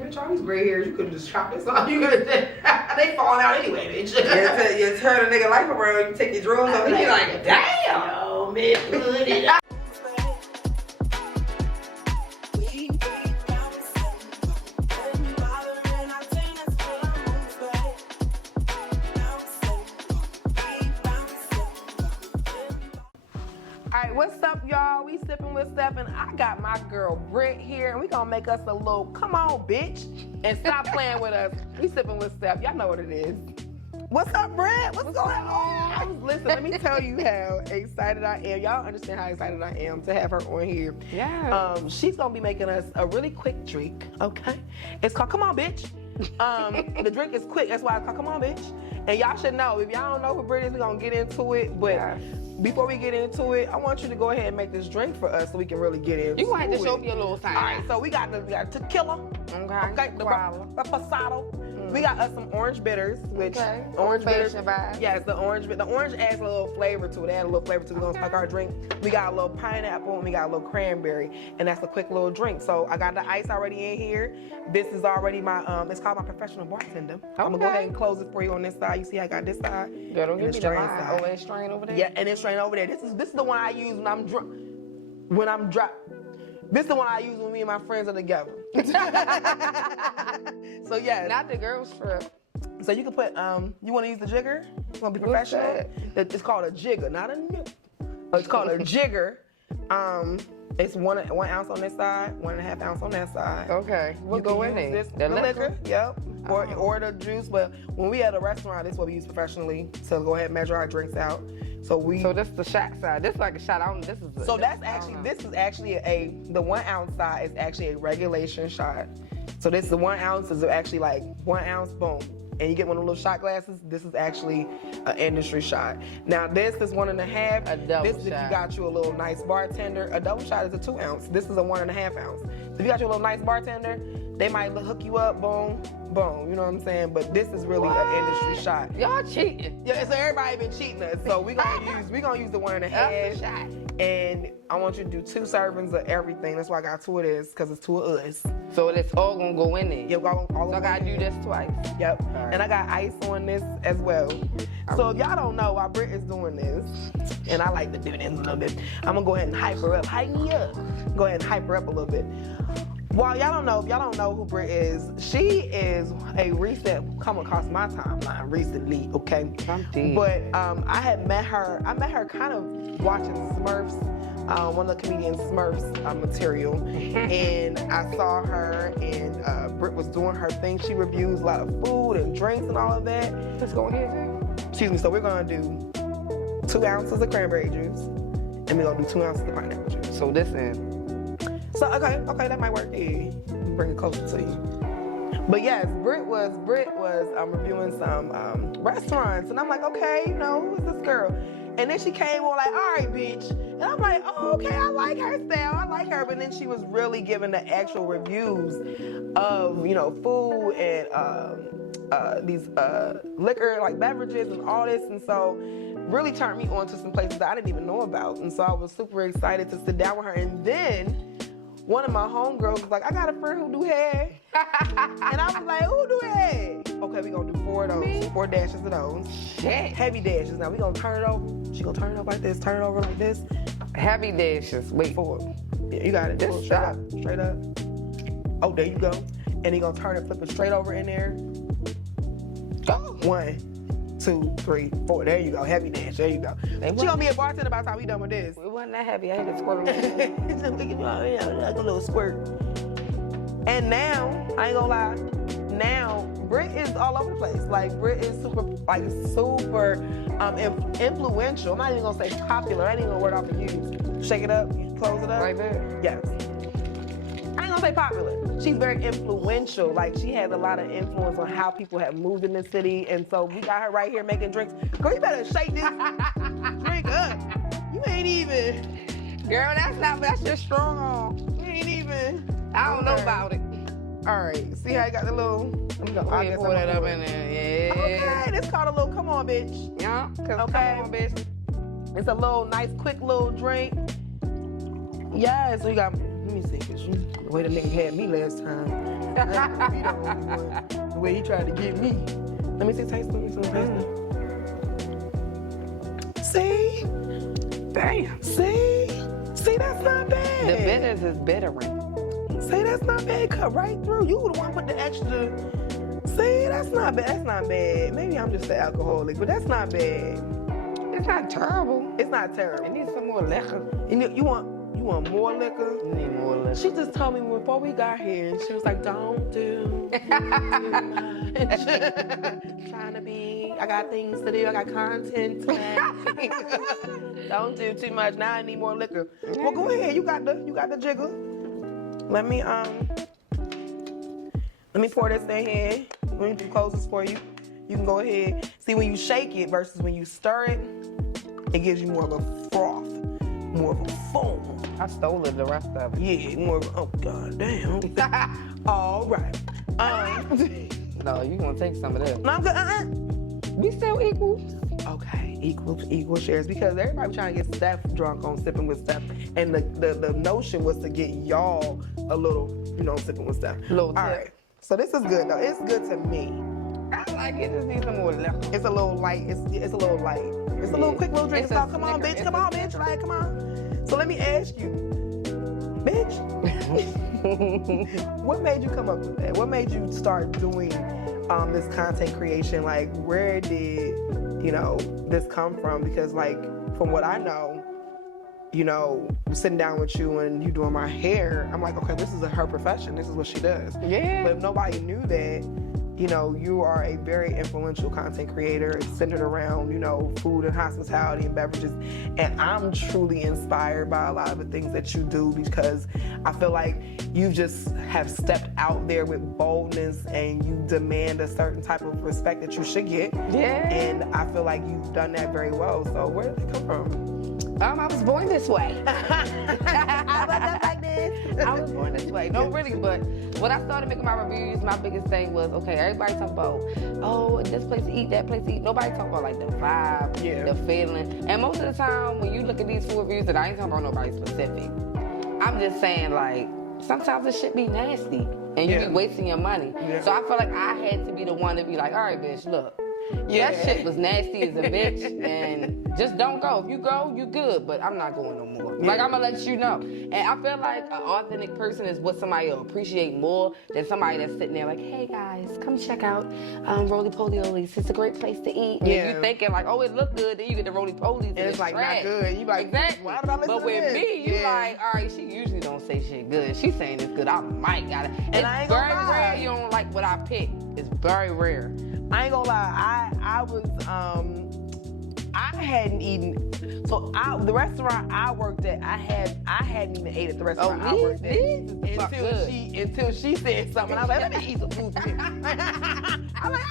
like, bitch, all these gray hairs, you could have just chopped this off. You could they falling out anyway, bitch. You turn a nigga life around, you take your drawers off, and you like, damn. Yo, man, put it up. Alright, what's up, y'all? We sipping with Steph, and I got my girl Britt here, and we gonna make us a little come on, bitch, and stop playing with us. We sipping with Steph. Y'all know what it is. What's up, Britt? What's going on? Listen, let me tell you how excited I am. Y'all understand how excited I am to have her on here. Yeah. She's gonna be making us a really quick drink, okay? It's called Come On, Bitch. The drink is quick, that's why it's called Come On, Bitch. And y'all should know, if y'all don't know who Britt is, we're gonna get into it, but before we get into it, I want you to go ahead and make this drink for us so we can really get into it. You gonna have to show me a little sign. All right, so we got tequila. Okay. The pasado. We got us some orange bitters, which orange bitters. Yes, the orange adds a little flavor to it. We're gonna start our drink. We got a little pineapple and we got a little cranberry, and that's a quick little drink. So I got the ice already in here. This is already my it's called my professional bartender. I'm gonna go ahead and close it for you on this side. You see I got this side. Girl, don't give me the line. Oh, it's strain over there. Yeah, and it's strain over there. This is the one I use when I'm drunk. This is the one I use when me and my friends are together. So yeah. Not the girls trip. So you can put, you want to use the jigger? You want to be professional? It's called a jigger, not a nip. It's called a jigger. It's 1 ounce on this side, 1.5 ounce on that side. Okay. We'll go in there. The liquor, yep. Or the juice, but when we at a restaurant, this is what we use professionally. So go ahead and measure our drinks out. So this is the shot side. This is like a shot. This is actually the 1 ounce side is actually a regulation shot. So the 1 ounce is actually like 1 ounce, boom. And you get one of those little shot glasses. This is actually an industry shot. Now this is 1.5. A double this shot. If you got you a little nice bartender. A double shot is a 2 ounce. This is a 1.5 ounce. So if you got you a little nice bartender, they might hook you up, boom, boom. You know what I'm saying? But this is really an industry shot. Y'all cheating. Yeah, so everybody been cheating us. So we gonna use the 1.5 shot. And I want you to do 2 servings of everything. That's why I got 2 of this, because it's 2 of us. So it's all gonna go in there. Yeah, all so I gotta do this twice. Yep. Right. And I got ice on this as well. So if y'all don't know why Britt is doing this, and I like to do this a little bit, I'm gonna go ahead and hype her up. Hype me up. Go ahead and hype her up a little bit. Well, if y'all don't know who Britt is, she is a recent come across my timeline recently, okay? But I met her kind of watching Smurfs, one of the comedian Smurfs material, and I saw her and Britt was doing her thing. She reviews a lot of food and drinks and all of that. Let's go in here. Excuse me, so we're gonna do 2 ounces of cranberry juice, and we're gonna do 2 ounces of pineapple juice. So this is. So okay, that might work. Yeah, bring it closer to you. But yes, Britt was reviewing some restaurants, and I'm like, okay, who is this girl? And then she came on like, all right, bitch. And I'm like, oh, okay, I like her style, I like her. But then she was really giving the actual reviews of food and these liquor like beverages and all this, and so really turned me on to some places that I didn't even know about. And so I was super excited to sit down with her, and then one of my homegirls was like, I got a friend who do hair. And I was like, who do hair? Okay, we gonna do 4 of those, 4 dashes of those. Shit. Heavy dashes. Now we gonna turn it over. She gonna turn it over like this, turn it over like this. Heavy dashes. Wait. 4. Yeah, you got it. This straight up. Oh, there you go. And he gonna turn it, flip it straight over in there. 1, 2, 3, 4. There you go. Heavy dash. There you go. She gonna be a bartender by the time we done with this. It wasn't that heavy. I had to squirt a little. Like a little squirt. And now, I ain't gonna lie, now Britt is all over the place. Like Britt is super influential. I'm not even gonna say popular. I ain't even gonna word off the use. Shake it up, close it up. Right there. Yes. I ain't gonna say popular. She's very influential. Like she has a lot of influence on how people have moved in the city. And so we got her right here making drinks. Girl, you better shake this drink up. You ain't even. Girl, that's just strong on. You ain't even. I don't know about it. All right, see how I got the little. I'll pour that up in there. Yeah. Okay, this called a little come on, bitch. Yeah. Okay. Come on, bitch. It's a little nice, quick little drink. Yeah, so you got Let me see, cause the way the nigga had me last time, that would be the only one. The way he tried to get me. Let me see, taste it. Let me see, taste it. See? Damn. See, that's not bad. The bitters is bittering. See, that's not bad. Cut right through. You the one put the extra. See, that's not bad. That's not bad. Maybe I'm just an alcoholic, but that's not bad. It's not terrible. It's not terrible. It needs some more liquor. You want more liquor? You need more liquor. She just told me before we got here, and she was like, "Don't do too much." Trying to be. I got things to do. I got content to make. Don't do too much. Now I need more liquor. Well, go ahead. You got the jigger. Let me pour this in here. Let me close this for you. You can go ahead. See, when you shake it versus when you stir it, it gives you more of a froth, more of a foam. I stole it, the rest of it. Yeah, more of a, oh, god damn. All right. No, you gonna take some of this. No, I'm good. We still equal. Okay, equal shares, because everybody trying to get Steph drunk on sipping with Steph, and the notion was to get y'all a little, sipping with Steph. Little all right. So this is good though. It's good to me. I like it. Just need some more liquor. It's a little light. It's a little light. It's a little quick little drink. It's called, come on, bitch. Come on, bitch. Like, come on. So let me ask you, bitch. What made you come up with that? What made you start doing this content creation? Like, where did this come from? Because like, from what I know, sitting down with you and you doing my hair, I'm like, okay, this is her profession. This is what she does. Yeah. But if nobody knew that, you are a very influential content creator. It's centered around, food and hospitality and beverages. And I'm truly inspired by a lot of the things that you do, because I feel like you just have stepped out there with boldness and you demand a certain type of respect that you should get. Yeah. And I feel like you've done that very well. So where did it come from? I was born this way. How about that like this? I was born this way. No, really, but when I started making my reviews, my biggest thing was, okay, everybody talk about, oh, this place to eat, that place to eat. Nobody talk about like the vibe, the feeling. And most of the time, when you look at these food reviews, and I ain't talking about nobody specific, I'm just saying like, sometimes it should be nasty and you be wasting your money. Yeah. So I feel like I had to be the one to be like, all right, bitch, look. That shit was nasty as a bitch, and just don't go. If you go, you good, but I'm not going no more. Like, I'm gonna let you know. And I feel like an authentic person is what somebody will appreciate more than somebody that's sitting there like, hey guys, come check out Roly Polioli's. It's a great place to eat. And you thinking like, oh, it look good, then you get the Roly Polies and it's like trash. Not good. You like, exactly. Why did I listen but to with this? me, you like, all right, she usually don't say shit good. She's saying it's good. I might got it. And I ain't very gonna lie. rare you don't like what I pick. It's very rare. I ain't gonna lie, I hadn't eaten. So the restaurant I worked at, I hadn't even ate at the restaurant I worked at until she said something. I was like, let me eat some food. I'm like, I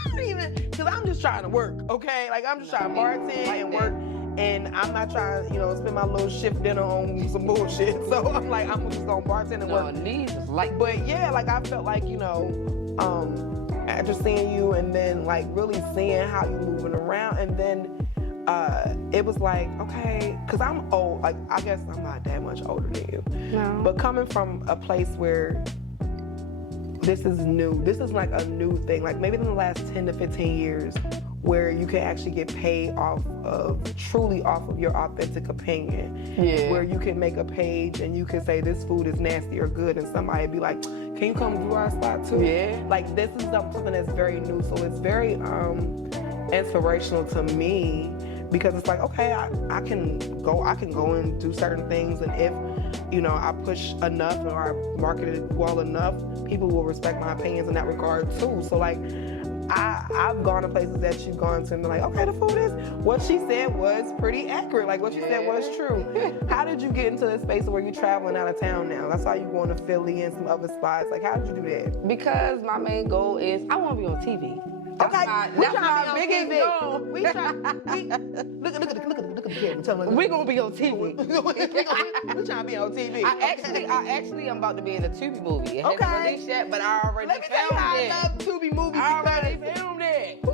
don't even, because I'm just trying to work, okay? Like, I'm just trying to bartend and work. And I'm not trying to, spend my little shift dinner on some bullshit. So I'm like, I'm just gonna bartend and work. These is like, but yeah, like I felt like, after seeing you and then like really seeing how you moving around, and then it was like, okay, because I'm old, like I guess I'm not that much older than you. No. But coming from a place where this is new, this is like a new thing, like maybe in the last 10 to 15 years, where you can actually get paid truly off of your authentic opinion. Yeah. Where you can make a page and you can say this food is nasty or good, and somebody be like, can you come do our spot too? Yeah. Like, this is something that's very new, so it's very inspirational to me, because it's like, okay, I can go and do certain things, and if I push enough or I market it well enough, people will respect my opinions in that regard too. So like, I've gone to places that you've gone to and been like, okay, the food is, what she said was pretty accurate. Like, what she said was true. How did you get into this space where you're traveling out of town now? That's how you going to Philly and some other spots. Like, how did you do that? Because my main goal is, I want to be on TV. Look at the camera. We're gonna be on TV. We're trying to be on TV. I actually am about to be in a Tubi movie. It hasn't released yet, but I already filmed it. Let me tell you how I love Tubi movies. I already filmed it.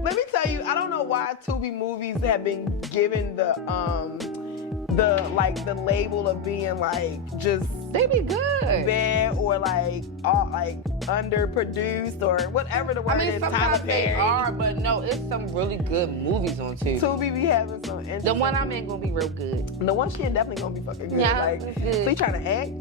Let me tell you, I don't know why Tubi movies have been given the the label of being like just they be good bad or like all like underproduced or whatever the word I mean, is. sometimes they Perry. are, but no, it's some really good movies on TV. Tubi be having some interesting. The one I'm in gonna be real good. The one she in definitely gonna be fucking good. Yeah, like, it's good. So you trying to act?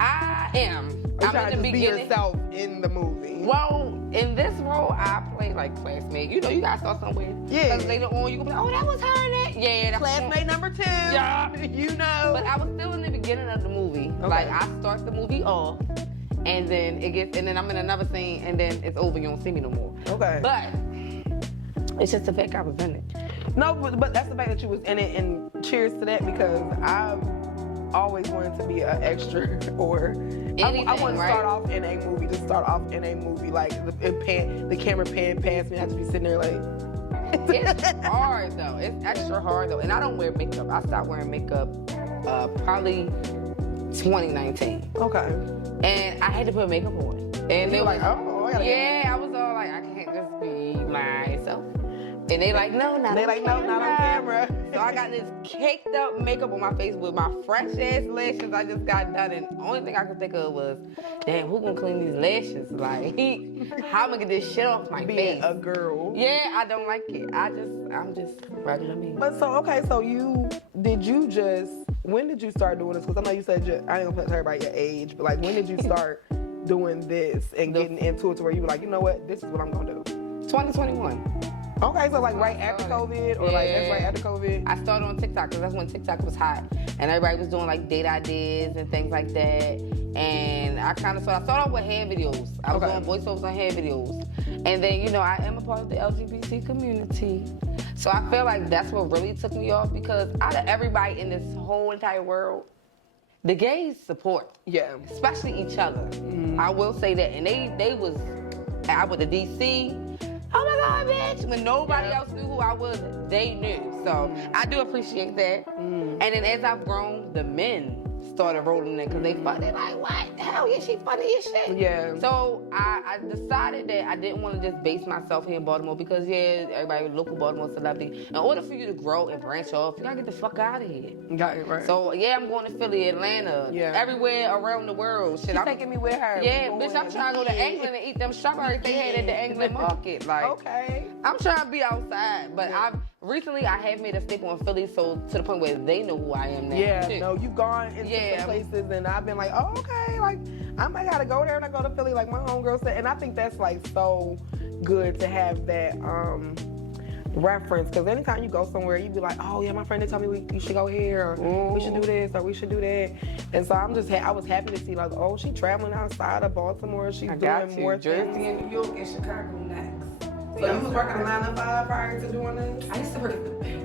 I am. Or I'm trying in to the just be beginning. yourself in the movie? Well, in this role, I play like classmate. You know, you gotta start somewhere. Yeah. Because later on, you can be like, oh, that was her in that. Yeah, that's Classmate number 2. Yeah. You know. But I was still in the beginning of the movie. Okay. Like, I start the movie off, and then and then I'm in another scene, and then it's over. You don't see me no more. Okay. But it's just the fact I was in it. No, but that's the fact that you was in it, and cheers to that because I've always wanted to be an extra or Anything, I want to right? start off in a movie. Just start off in a movie, like the camera pan past me. I have to be sitting there like. It's hard though. It's extra hard though, and I don't wear makeup. I stopped wearing makeup probably 2019. Okay. And I had to put makeup on. And they You're were like, oh, I gotta yeah, I was all like, I can't just be myself. And they like, no, not They on like, camera. no, not on camera. So I got this caked up makeup on my face with my fresh ass lashes I just got done. And the only thing I could think of was, damn, who gonna clean these lashes? Like, how am I gonna get this shit off my Being face? a girl. Yeah, I don't like it. I'm just regular me. But so okay, so when did you start doing this? Because I know you said I ain't gonna tell everybody your age, but like when did you start doing this and getting into it to where you were like, you know what, this is what I'm gonna do? 2021. Okay, so like right after COVID or like that's right after COVID? I started on TikTok because that's when TikTok was hot and everybody was doing like date ideas and things like that. And I started off with hair videos. I was doing voiceovers on hair videos. And then, you know, I am a part of the LGBT community. So I feel like that's what really took me off because out of everybody in this whole entire world, the gays support. Yeah. Especially each other. Mm-hmm. I will say that. And they was, I went to DC. Oh my God, bitch. When nobody else knew who I was, they knew. So I do appreciate that. And then as I've grown, the men started rolling in because they funny. Like, what? Hell yeah, she funny as shit. Yeah. So I decided that I didn't want to just base myself here in Baltimore because, yeah, everybody local Baltimore celebrity. In order for you to grow and branch off, you gotta get the fuck out of here. Got it, right. So, yeah, I'm going to Philly, Atlanta, everywhere around the world. Shit, She's taking me with her. Yeah, bitch, I'm trying to go to England and eat them strawberries they had at the England market. Like, okay. I'm trying to be outside, but recently I have made a staple in Philly, so to the point where they know who I am now. Yeah, too. no, you've gone into some places and I've been like, oh, okay, like I might gotta go there when I go to Philly, like my homegirl said, and I think that's like so good to have that reference, because anytime you go somewhere, you be like, oh yeah, my friend they told me you should go here, or we should do this, or we should do that, and so I was happy to see like, oh, she traveling outside of Baltimore, she's doing more Jersey things. New York and Chicago next. So you was working a 9 to 5 prior to doing this? I used to work at the bank.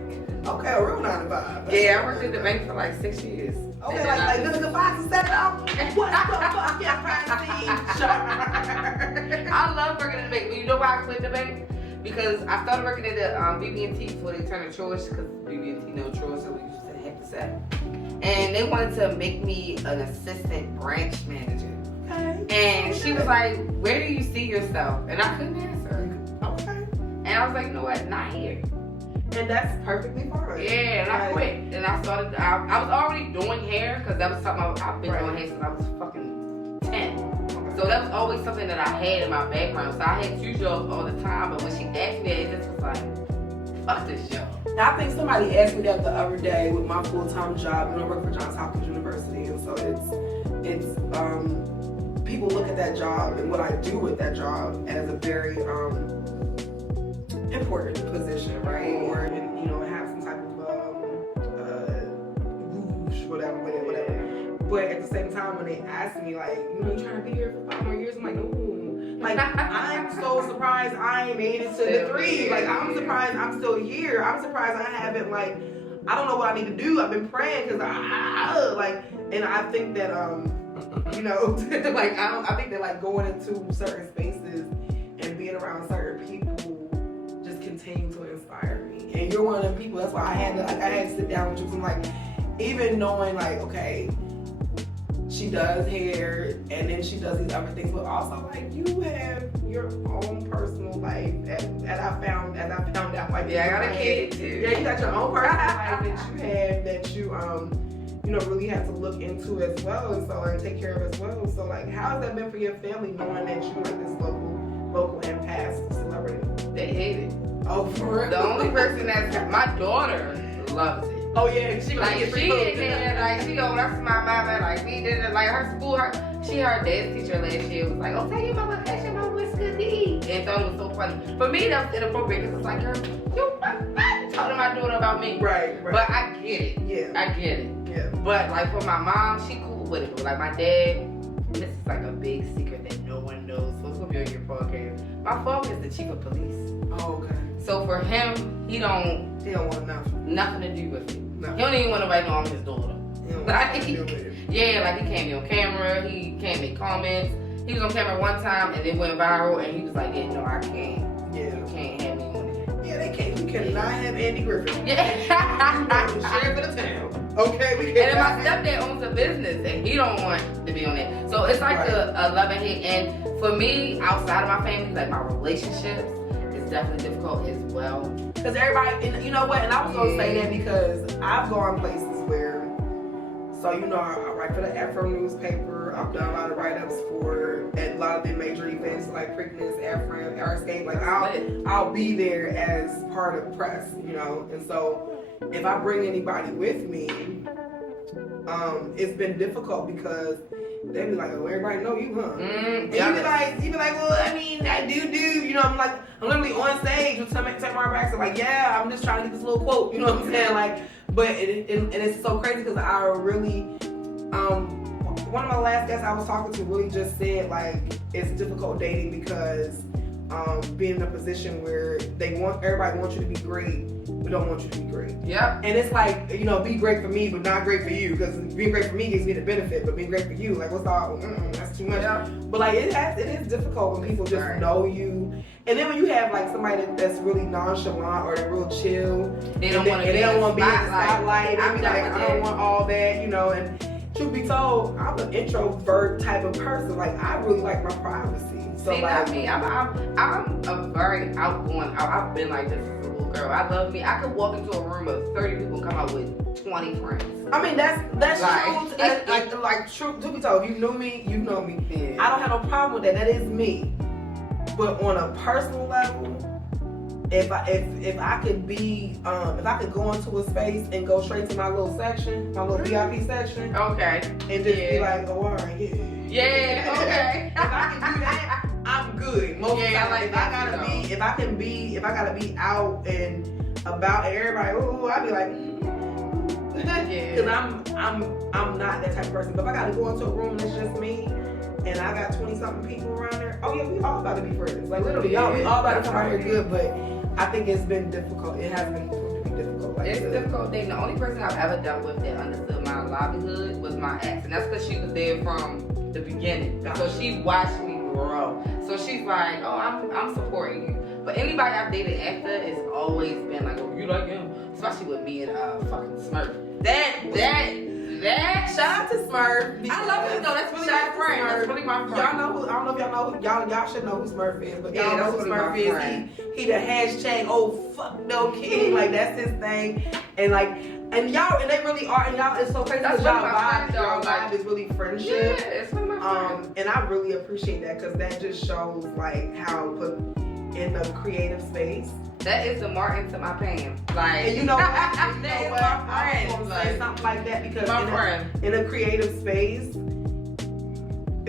Okay, a real 9 to 5. Yeah, I worked at the bank for like 6 years. Okay, like this is the 5 to 7 out. What the fuck, I love working at the bank. But you know why I quit the bank? Because I started working at the BB&T before they turned to Troy's, because BB&T no Troy's, so we used to have to say. And they wanted to make me an assistant branch manager. Okay. And she was like, where do you see yourself? And I couldn't answer. Okay. And I was like, you know what? Not here. And that's perfectly fine. Yeah, and I quit. And I started, I was already doing hair, because that was something I've been doing hair since I was fucking 10. So that was always something that I had in my background. So I had 2 jobs all the time, but when she asked me that, it just was like, fuck this job. I think somebody asked me that the other day with my full-time job, and I work for Johns Hopkins University, and so it's people look at that job and what I do with that job as a very important position, right? Or you know, have some type of rouge, whatever. But at the same time, when they ask me like, you know, you trying to be here for 5 more years, I'm like, no. Like, I'm so surprised I ain't made it to the 3. Like, I'm surprised I'm still here. I'm surprised I haven't, like, I don't know what I need to do. I've been praying because and I think that, you know, like, I think that, like, going into certain spaces and being around certain people just continue to inspire me. And you're one of them people. That's why I had to sit down with you. I'm like, even knowing, like, okay, she does hair, and then she does these other things, but also like you have your own personal life. As I found out, like Yeah, I got a kid too. Yeah, you got your own personal life that you have that you know, really have to look into as well, and so and take care of as well. So like, how has that been for your family, knowing that you like this local and past celebrity? They hate it. Oh, for real? The only person that's my daughter loves it. Oh yeah, she Like she in there, like she go, that's my mama, like we did it, like her school, her dance teacher last year was like, oh, tell your mama that your mama was good to eat. And thought it was so funny. For me, that's inappropriate because it's like, girl, you talking to my daughter about me. Right. But I get it. Yeah. I get it. Yeah. But like for my mom, she cool with it. But like my dad, this is like a big secret that no one knows. So it's gonna be on your podcast. My father is the chief of police. Oh, okay. So for him, he don't want nothing to do with it. No. He don't even want nobody to know I'm his daughter. He don't Like, want nothing to do with it. yeah, like he can't be on camera, he can't make comments. He was on camera one time and it went viral and he was like, yeah, no, I can't. Yeah. You can't have me on it. Yeah, they can't. We cannot have Andy Griffin. Yeah. You the sheriff of the town. Okay, we And then can't. my stepdad owns a business and he don't want to be on it. So it's like a love and hate. And for me, outside of my family, like my relationships, it's definitely difficult as well. Because everybody, and you know what, and I was going to say that because I've gone places where, so you know, I write for the Afro newspaper. I've done a lot of write-ups for at a lot of the major events like Preakness, Afro, Escape. Like I'll be there as part of press, you know. And so if I bring anybody with me, it's been difficult because they be like, oh, everybody know you, huh? And you be like, well, I mean, I do, you know, I'm literally on stage with Tamara Braxton, like, yeah, I'm just trying to get this little quote, you know what I'm saying? Like, but and it's so crazy because I really, one of my last guests I was talking to really just said, like, it's difficult dating because being in a position where everybody wants you to be great, but don't want you to be great. Yep. And it's like, you know, be great for me, but not great for you. Because being great for me gives me the benefit, but being great for you, like, what's all? That's too much. Yep. But like, it is difficult when people just know you. And then when you have like somebody that's really nonchalant or they're real chill, they don't want to be in the spotlight. They be I'm like, I don't want all that, you know. And truth be told, I'm an introvert type of person. Like, I really like my privacy. So see, like, not me. I'm a very outgoing. I've been like this as a little girl. I love me. I could walk into a room of 30 people and come out with 20 friends. I mean, that's like, true. Like true to be told, if you knew me, you know me. Yeah. I don't have no problem with that. That is me. But on a personal level, if I could be, if I could go into a space and go straight to my little section, my little VIP section, okay, and just be like, oh, all right, yeah, okay. If I can do that, I'm good. Most of the time, like if I gotta be out and about and everybody, I'd be like, because I'm not that type of person. But if I gotta go into a room and it's just me, and I got 20-something people around there, oh yeah, we all about to be friends. Like literally, we all about to come out here good. But I think it's been difficult. It has been proved to be difficult. Like, it's difficult dating. The only person I've ever dealt with that understood my livelihood was my ex, and that's because she was there from the beginning. Gotcha. So she watched me grow. So she's like, oh, I'm supporting you. But anybody I've dated after, it's always been like, oh, you like him? Especially with me and fucking Smurf. That shout out to Smurf. I love him though. That's really my friend. That's really my friend. Y'all know who? I don't know if y'all know. Y'all should know who Smurf is, but y'all know who Smurf is. He the hashtag. Oh fuck no king. Like that's his thing. And like, and they really are. And y'all, it's so crazy because y'all vibe is really friendship. Yeah, it's one of my friends. And I really appreciate that because that just shows like how put in the creative space. That is the Martin to my Pam. Like, and you know what? That is my friend. I'm gonna say something like that because in a creative space,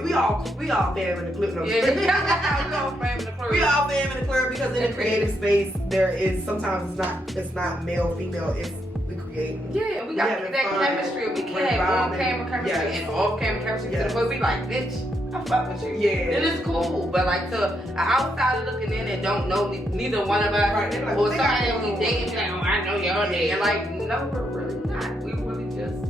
we all fam in the club. No, yeah, we all fam in the club. We all fam in the club because in a creative space there is sometimes it's not male female. It's we create. Yeah, we got that chemistry. We can on camera chemistry and off camera chemistry. Yes. But we like, bitch, I fuck with you. Yeah. Then it's cool. But like to an outsider looking in and don't know neither one of us, right. Like, or somebody that we dating, like, oh, I know y'all dating. Like, no, we're really not. We really just.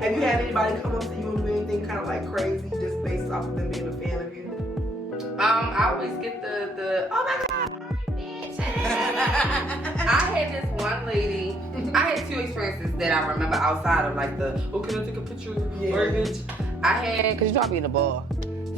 Have you had anybody come up to you and do anything kind of like crazy just based off of them being a fan of you? I always get the oh my god, bitch. I had this one lady. I had two experiences that I remember outside of like the can I take a picture? Yeah. Bitch. I had, cause you know I be in the bar.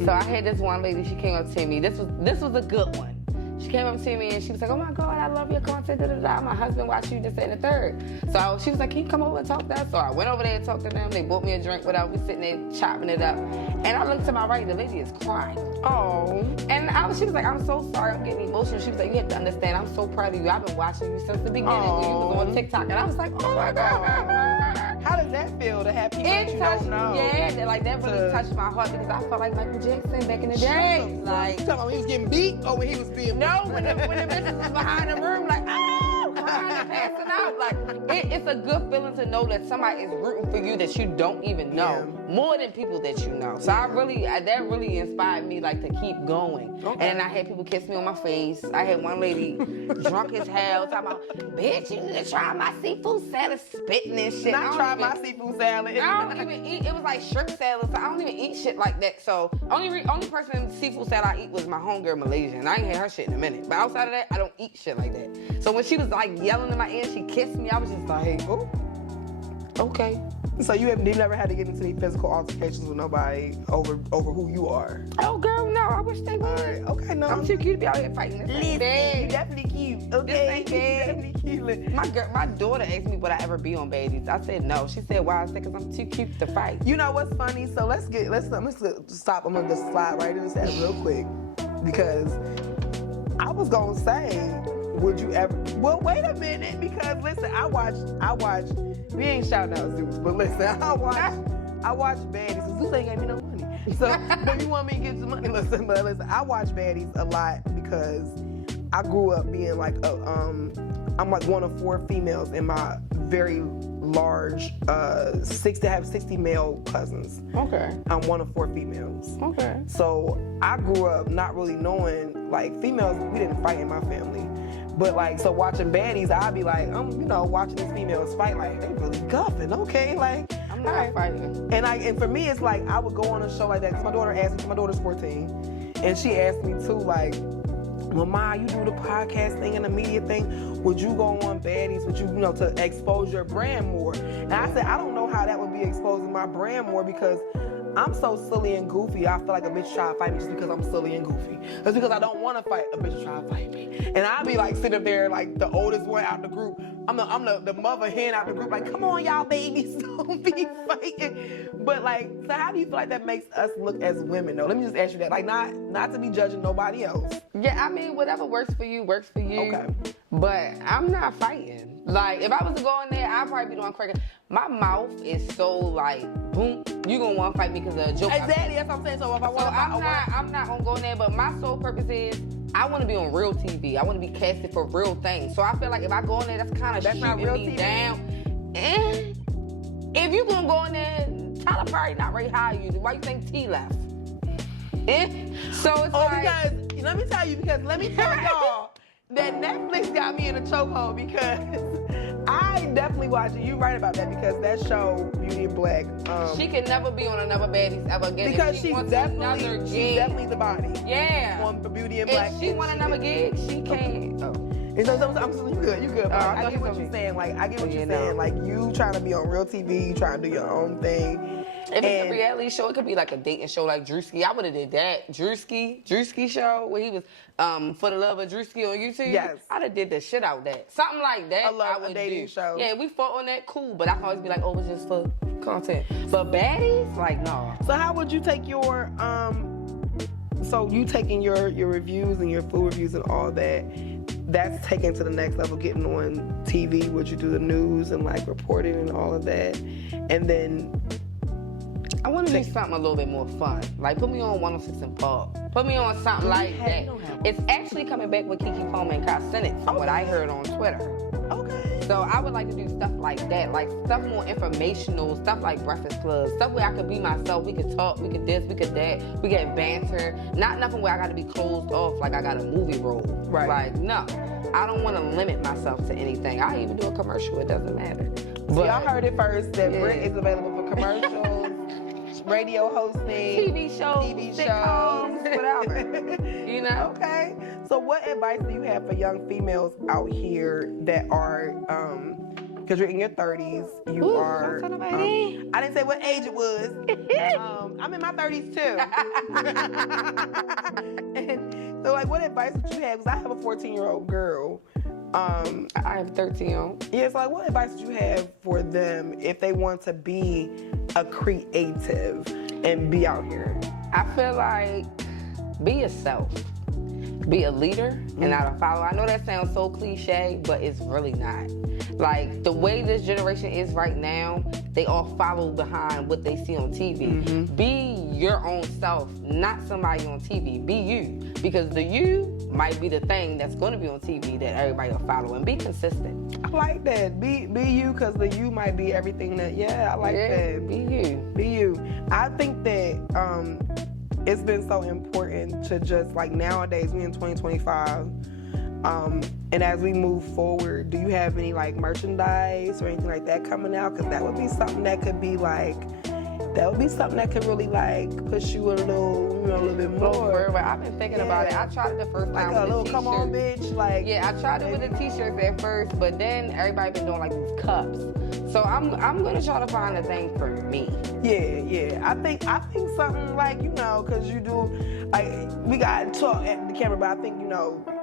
So I had this one lady. She came up to me. This was a good one. She came up to me and she was like, oh my God, I love your content, da da da. My husband watched you, this and the third. So she was like, can you come over and talk to us? So I went over there and talked to them. They bought me a drink, whatever. We sitting there chopping it up. And I looked to my right, the lady is crying. Oh. And she was like, I'm so sorry, I'm getting emotional. She was like, you have to understand, I'm so proud of you. I've been watching you since the beginning when you was on TikTok. And I was like, oh my God. How does that feel to have people that you don't know? Yeah, that really touched my heart because I felt like Michael Jackson back in the day. Like, you talking about he was getting beat or when he was being when the bitches was behind the room, like, oh, crying and passing out. Like, it's a good feeling to know that somebody is rooting for you that you don't even know, more than people that you know. So that really inspired me, like, to keep going. Okay. And I had people kiss me on my face. I had one lady drunk as hell talking about, bitch, you need to try my seafood salad, spitting and shit. Not try my seafood salad. I don't even eat. It was like shrimp salad, so I don't even eat shit like that. So only person seafood salad I eat was my homegirl Malaysian. I ain't had her shit in a minute. But outside of that, I don't eat shit like that. So when she was like yelling in my ear, she kissed me. I was just like, oh, okay. So you never had to get into any physical altercations with nobody over who you are? Oh, girl, no. I wish they would. Right. Okay, no. I'm too cute to be out here fighting. This ain't bad. You definitely cute. Okay. This ain't bad. Definitely cute. My daughter asked me would I ever be on Baddies. I said no. She said why? I said because I'm too cute to fight. You know what's funny? So let's stop. I'm gonna just slide right into that real quick because I was gonna say, would you ever? Well, wait a minute, because listen, I watch. We ain't shouting out Zeus, but listen, I watch Baddies. Zeus ain't gave me no money, so but you want me to get some money? Listen, I watch Baddies a lot because I grew up being like I'm like one of 4 females in my very large 60 male cousins. Okay. I'm one of 4 females. Okay. So I grew up not really knowing, like, females, we didn't fight in my family. But like, so watching Baddies, I'd be like, watching these females fight, like, they really guffing, okay? Like, I'm not fighting. And for me, it's like, I would go on a show like that, because my daughter's 14, and she asked me too, like, well, Ma, you do the podcast thing and the media thing. Would you go on Baddies? Would you, to expose your brand more? And I said, I don't know how that would be exposing my brand more because I'm so silly and goofy. I feel like a bitch try to fight me just because I'm silly and goofy. It's because I don't want to fight a bitch try to fight me. And I'll be like sitting up there like the oldest one out the group. I'm the mother hen out the group. Like, come on, y'all babies, don't be fighting. But like, so how do you feel like that makes us look as women though? Let me just ask you that. Like, not to be judging nobody else. Yeah, I mean, whatever works for you, works for you. Okay. But I'm not fighting. Like, if I was to go in there, I'd probably be doing crack. My mouth is so like, boom, you gonna want to fight me because of a joke. Exactly, that's what I'm saying. So if I want to I'm not gonna go in there, but my sole purpose is I want to be on real TV. I want to be casted for real things. So I feel like if I go in there, that's kind of shooting me down. And if you gonna go in there, Tyler Perry not ready to hire you. Why you think T left? So it's like... because, let me tell y'all that Netflix got me in a chokehold because I definitely watch it. You're right about that because that show, Beauty and Black. She can never be on another Baddies ever again. Because she's definitely the body. Yeah. On Beauty and Black. If she want another gig, she can. Oh. And so you good. I get what you're saying. Like, I get what you're saying. Like, you trying to be on real TV, you trying to do your own thing. If it's a reality show, it could be like a dating show like Drewski. I would have did that. Drewski show where he was For the Love of Drewski on YouTube. Yes. I'd have did the shit out of that. Something like that. I would a dating show. Yeah, we fought on that, cool. But I can always be like, oh, it's just for content. But Baddies, like, no. So how would you take your so you taking your reviews and your food reviews and all that, that's taken to the next level, getting on TV, would you do the news and like reporting and all of that, and then I want to do something a little bit more fun. Like, put me on 106 and Park. Put me on something like that. It's actually coming back with Keke Palmer and Kai Cenat from what I heard on Twitter. Okay. So I would like to do stuff like that, like stuff more informational, stuff like Breakfast Club, stuff where I could be myself. We could talk, we could this, we could that, we get banter. Not nothing where I got to be closed off like I got a movie role. Right. Like, no. I don't want to limit myself to anything. I even do a commercial, it doesn't matter. But y'all heard it first that Britt is available for commercials. Radio hosting, TV shows, whatever. You know? Okay. So what advice do you have for young females out here that are, because you're in your 30s. You Ooh, are. don't tell nobody. I didn't say what age it was. I'm in my 30s too. And so, like, what advice would you have? Because I have a 14-year-old girl. I have 13. Yeah, so like, what advice would you have for them if they want to be a creative and be out here? I feel like be yourself. Be a leader and not a follower. I know that sounds so cliche, but it's really not. Like, the way this generation is right now, they all follow behind what they see on TV. Be your own self, not somebody on TV. Be you. Because the you might be the thing that's going to be on TV that everybody will follow. And be consistent. I like that. Be you, because the you might be everything that, I like that. Be you. Be you. I think that it's been so important to just, like, nowadays, we in 2025, and as we move forward, do you have any, like, merchandise or anything like that coming out? Because that would be something that could be, like, that could really, like, push you a little, a little bit more. I've been thinking about it. I tried it the first time Like with a little the come on, t-shirts. bitch. Like, Yeah, I tried it with the t-shirts at first, but then everybody been doing, like, these cups. So I'm gonna try to find a thing for me. Yeah. I think something like, because you do, like, we got to talk at the camera, but I think,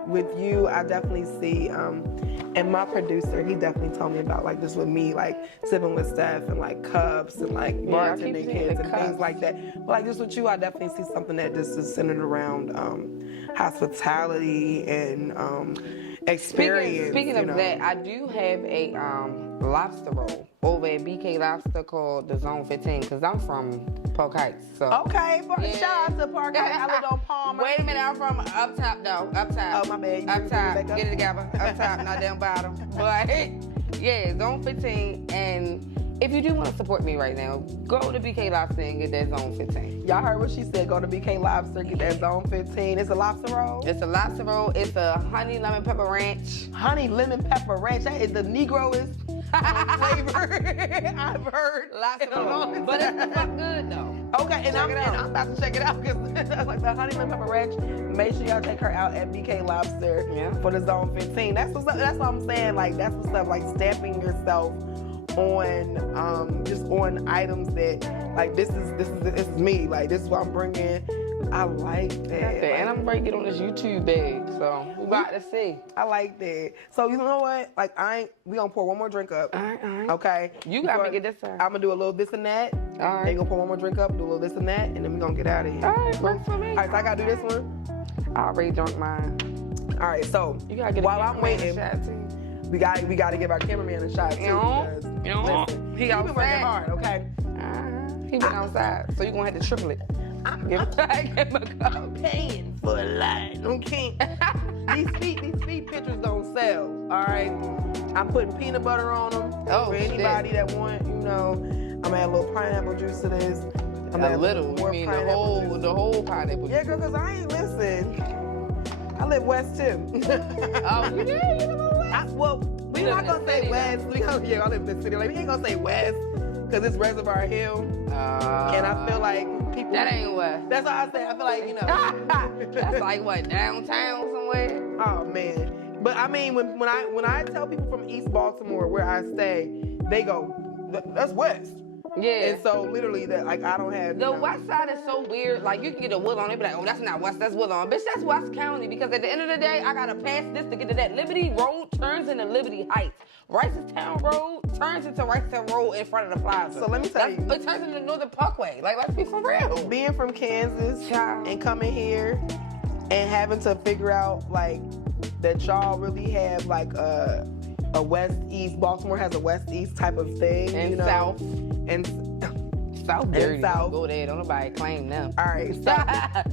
with you, I definitely see, and my producer, he definitely told me about, like, this with me, like, sipping with Steph and, like, cups and, like, bartending kids and things like that. But, like, just with you, I definitely see something that just is centered around hospitality and experience. Speaking of that, I do have a lobster roll over at BK Lobster called the Zone 15, because I'm from Park Heights. So. Okay, shout out to Park Heights. I live on Palmer. Wait a minute, I'm from up top though. Up top. Oh, my bad. Up top. Get it together. Up top, not down bottom. But yeah, Zone 15. And if you do want to support me right now, go to BK Lobster and get that Zone 15. Y'all heard what she said. Go to BK Lobster, get that Zone 15. It's a lobster roll. It's a lobster roll. It's a honey lemon pepper ranch. Honey lemon pepper ranch. That is the Negroest flavor I've heard. Lobster roll. But it's the fuck good though. Okay, and I'm about to check it out, because like the honey lemon pepper ranch. Make sure y'all take her out at BK Lobster for the Zone 15. That's what I'm saying. Like, that's what's up. Like, stamping yourself on just on items that, like, this is me. Like, this is what I'm bringing. I like that. And I'm breaking on this YouTube bag, so we about to see. I like that. So you know what? Like, we gonna pour one more drink up. All right. Okay. You gotta make it this time. I'm gonna do a little this and that. All right. Then gonna pour one more drink up, do a little this and that, and then we gonna get out of here. All right, work for me. All right, so I gotta do this one. I already drunk mine. All right, so You gotta get while I'm waiting, shot too. we gotta give our cameraman a shot too. Listen, He been outside. working hard, okay? He been outside, so you gonna have to triple it. Give him a cup. I'm paying for a lot, okay? these feet pictures don't sell, all right? I'm putting peanut butter on them for anybody that want, I'm gonna add a little pineapple juice to this. A little, you mean the whole pineapple juice? Yeah, girl, because I ain't listen. I live west too. Oh, yeah, you live west? Well, we're not gonna say west. I live in the city. Like, we ain't gonna say west, because it's Reservoir Hill. And I feel like people. That ain't west. That's all I say. I feel like, That's like what, downtown somewhere? Oh man. But I mean, when I tell people from East Baltimore where I stay, they go, that's west. Yeah. And so literally, that, like, I don't have The west side is so weird. Like, you can get a Woodlawn, they be like, oh, that's not west, that's Woodlawn. Bitch, that's West County, because at the end of the day, I gotta pass this to get to that. Liberty Road turns into Liberty Heights. Ricestown Road turns into Ricestown Road in front of the plaza. So let me tell you. It turns into Northern Parkway. Like, let's be for real. Being from Kansas and coming here and having to figure out, like, that y'all really have, like, a west-east. Baltimore has a west-east type of thing. And south. And South dirty. And south. Go there. Don't nobody claim them. All right, stop.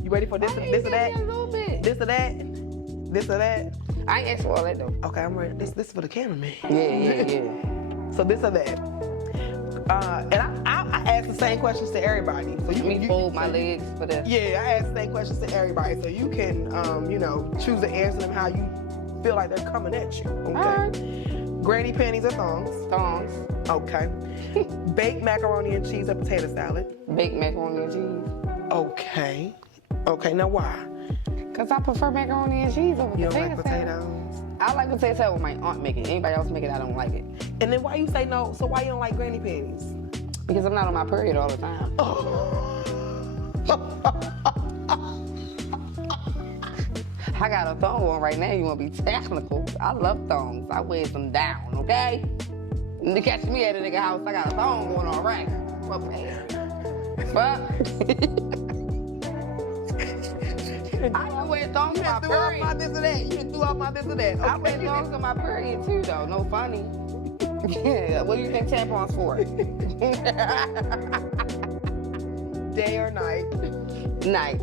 You ready for this or that? A little bit. This or that? This or that? I ain't asked for all that, though. Okay, I'm ready. This for the cameraman. Yeah. So this or that? And I ask the same questions to everybody. So you fold my legs for this. Yeah, I ask the same questions to everybody. So you can, choose to answer them how you feel like they're coming at you. Okay. All right. Granny panties or thongs? Thongs. Okay. Baked macaroni and cheese or potato salad? Baked macaroni and cheese. Okay. Okay, now why? Because I prefer macaroni and cheese over You potato don't like salad. potatoes? I like potato salad when my aunt make it. Anybody else make it, I don't like it. And then why you say no? So why you don't like granny panties? Because I'm not on my period all the time. I got a thong on right now. You want to be technical? I love thongs. I wear them down, okay? And to catch me at a nigga house, I got a thong going on right. What? I don't wear thongs on my period. You threw out my this or that. I wear thongs on my period too, though. No funny. Yeah. What do you think tampons for? Day or night? Night.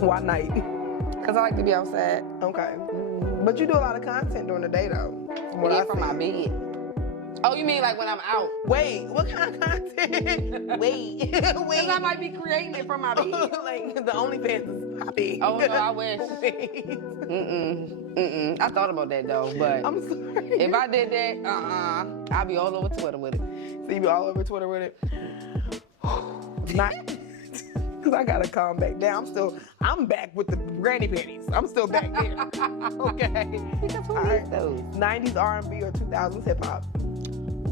Why night? Because I like to be outside. Okay. But you do a lot of content during the day, though. From my bed. Oh, you mean like when I'm out? Wait, what kind of content? Wait. Because I might be creating it from my bed. Like, the OnlyFans is popping. Oh, no, I wish. I thought about that, though, but I'm sorry. if I did that, I'll be all over Twitter with it. So you be all over Twitter with it? Not... Cause I gotta calm back down. I'm back with the granny panties. I'm still back there. Okay. Because who needs those? 90s R&B or 2000s hip hop?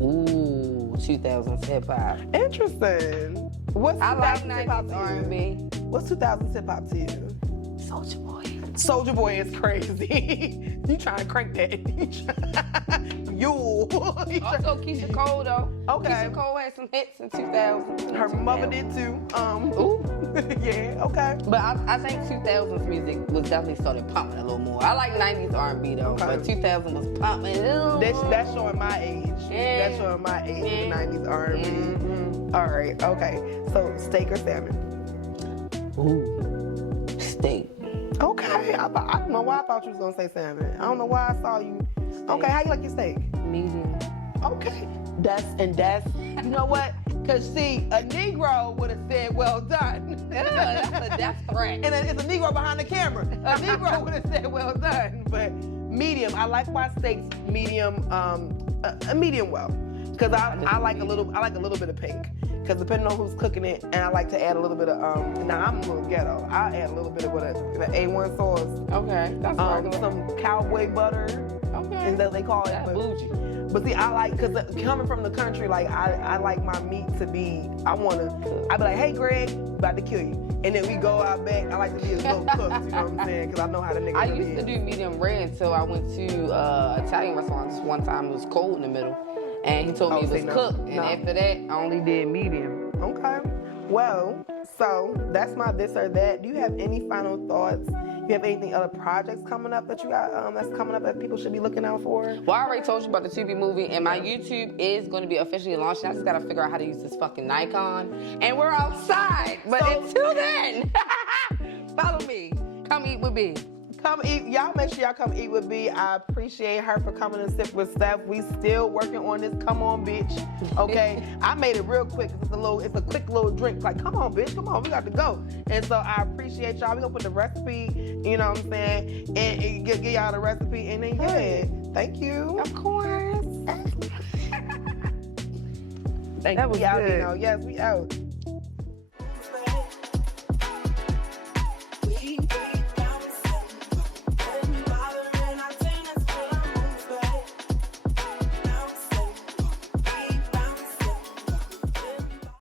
Ooh, 2000s hip hop. Interesting. What's I like 2000s hip hop 90s to you? R&B. What's 2000s hip hop to you? Soulja Boy. Soulja Boy is crazy. You trying to crank that? Also Keisha Cole though. Okay. Keisha Cole had some hits in 2000. Her mother did too. Ooh. Yeah. Okay. But I think 2000s music was definitely started pumping a little more. I like 90s R&B though, Okay. but 2000 was pumping. That's showing my age. Yeah. That's showing my age. The 90s R&B. Mm-hmm. All right. Okay. So steak or salmon? Ooh. Steak. Okay. I don't know why I thought you was gonna say salmon. I don't know why I saw you. Okay. How you like your steak? Medium. Okay. That's you know what? Because see, a Negro would have said, well done. Yeah, that's a death threat. And it's a Negro behind the camera. A Negro would have said, well done. But medium, I like my steaks medium, a medium well. Because I like a little bit of pink. Because depending on who's cooking it, and I like to add a little bit of, now I'm a little ghetto. I'll add a little bit of the A1 sauce. Okay, that's regular. Some cowboy butter. Okay. Is that they call it? That's bougie. But see, I like, because coming from the country, like, I like my meat to be, I be like, hey, Greg, about to kill you. And then we go out back. I like to be a little cooked, you know what I'm saying? Because I know how the nigga I really used to is. do medium rare until I went to Italian restaurants one time. It was cold in the middle. And he told me it was cooked. And after that, I only did medium. Okay. Well, so that's my this or that. Do you have any final thoughts? You have anything other projects coming up that you got that's coming up that people should be looking out for? Well, I already told you about the Tubi movie, and my YouTube is going to be officially launched. I just got to figure out how to use this fucking Nikon. And we're outside. But until then, follow me. Come eat with me. Come eat. Y'all make sure y'all come eat with B. I appreciate her for coming and sip with Steph. We still working on this. Come on, bitch. Okay. I made it real quick. It's a quick little drink. Like, come on, bitch. Come on. We got to go. And so I appreciate y'all. We gonna put the recipe, you know what I'm saying, and give y'all the recipe. And then thank you. Of course. Thank That you. was We out, good. Yes, we out.